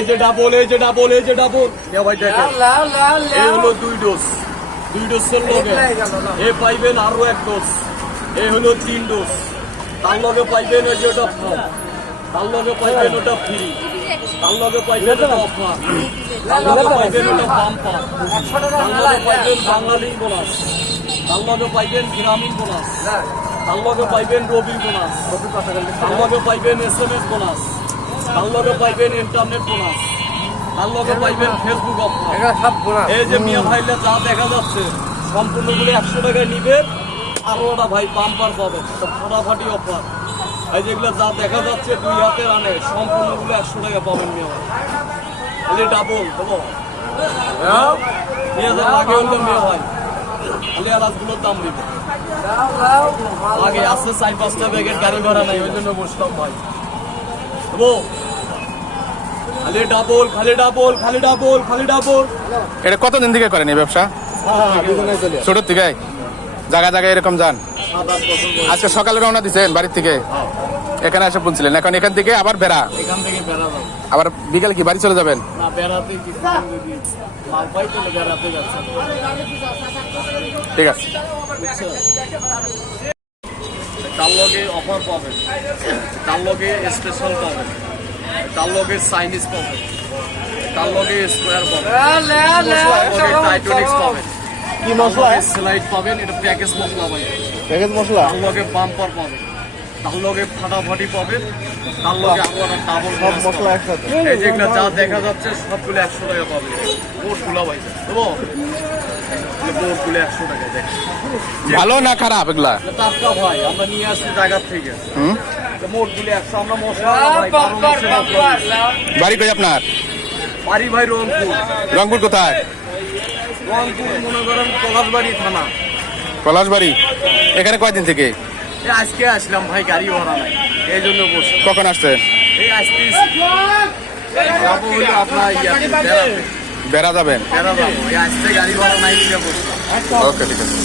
এই যে ডাবল, এই যে ডাবল, এই যে ডাবল। ভাই দেখেন, এই হলো 2 ডোজ, 2 ডোজের লগে এ পাইবেন আরো 1 ডোজ। এই হলো 3 ডোজ। তার লগে পাইবেন ওই যে ওটা ফ্রি, তার লগে পাইবেন ওটা ফ্রি, তার লগে পাইবেন ওটা অফার, তার লগে পাইবেন ওটা বাম্পার, তার লগে পাইবেন বাঙালি বোনাস, তার লগে পাইবেন গ্রামীণ বোনাস, তার লগে পাইবেন রবির বোনাস, তার লগে পাইবেন SMS বোনাস, তার লগে পাইবেন ইন্টারনেট বোনাস, তার লগে পাইবেন ফেসবুক অফার। এই যে মিয়া ভাইলে যা দেখা যাচ্ছে সম্পূর্ণগুলো 100 টাকায় নিবে, আরো ওটা ভাই বাম্পার পাবে, ফাটাফাটি অফার। এই যেগুলো যা দেখা যাচ্ছে 2 হাতে রানে সম্পূর্ণগুলো 100 টাকা পাবেন মিয়া ভাই। খালি ডাবল দেবো নিয়ে যান, আগে হলো মিয়া ভাই খালি আলাদগুলোর দাম দিবে। আগে আছে 4-5টা ব্যাগের গাড়ি ভাড়া নাই, ওই জন্য বসলাম ভাই দেবো। খালি ডাবল, খালি ডাবল, খালি ডাবল, খালি ডাবল। এটা কতদিন থেকে করেন এই ব্যবসা? ছোট থেকে জায়গা জায়গায় এরকম যান? 7-8 বছর বয়স। আজকে সকালে রওনা দিচ্ছেন বাড়ির থেকে, এখানে এসে পৌঁছলেন, এখন এখান থেকে আবার বেড়া, এখান থেকে বেড়া যাবো আবার বিকেল কি বাড়ি চলে যাবেন? না, বেড়াতে কিছু যদি মাল পাই তাহলে বেড়াতে যাচ্ছে। ঠিক আছে। তার লগে অফার পাবেন, তার লগে স্পেশাল পাবেন, তার লগে চাইনিজ পাবেন, তার লগে স্কোয়ার পাবেন, টাইটোনিক্স পাবেন, কি মশলা? স্লাইড পাবেন, এটা প্যাকেজ মশলা ভাই। প্যাকেজ মশলা। তার লগে বাম্পার পাবেন, তার লগে ফাটাফাটি পাবেন, তার লগে আবার ডাবল সব মশলা একসাথে। এই যেগুলো যা দেখা যাচ্ছে সবগুলো 100 টাকা পাবেন। বোর্ডগুলো ভাই দেবো, বোর্ডগুলো 100 টাকায় দেখেন। ভালো না খারাপ এগুলা? টাটকা ভাই, আমরা নিয়ে আসছি জায়গার থেকে। হুম। মোটগুলো 100, আমরা মশলা ভাই 12 মাসের মশলা। বাড়ি কই আপনার? বাড়ি ভাই রংপুর। রংপুর কোথায়? রংপুর মনে করেন পলাশবাড়ি থানা। পলাশবাড়ি। এখানে কয়দিন থেকে? এই আজকে আসলাম ভাই, গাড়ি ভাড়া নাই, এই জন্য বসে। কখন আসছেন? এই আসতেছি যাবো হইলো আপনার বেড়াতে, বেড়া যাবেন? বেড়া যাবো। এই আসতে গাড়ি ভাড়া নাই, বসে। ওকে, ঠিক আছে।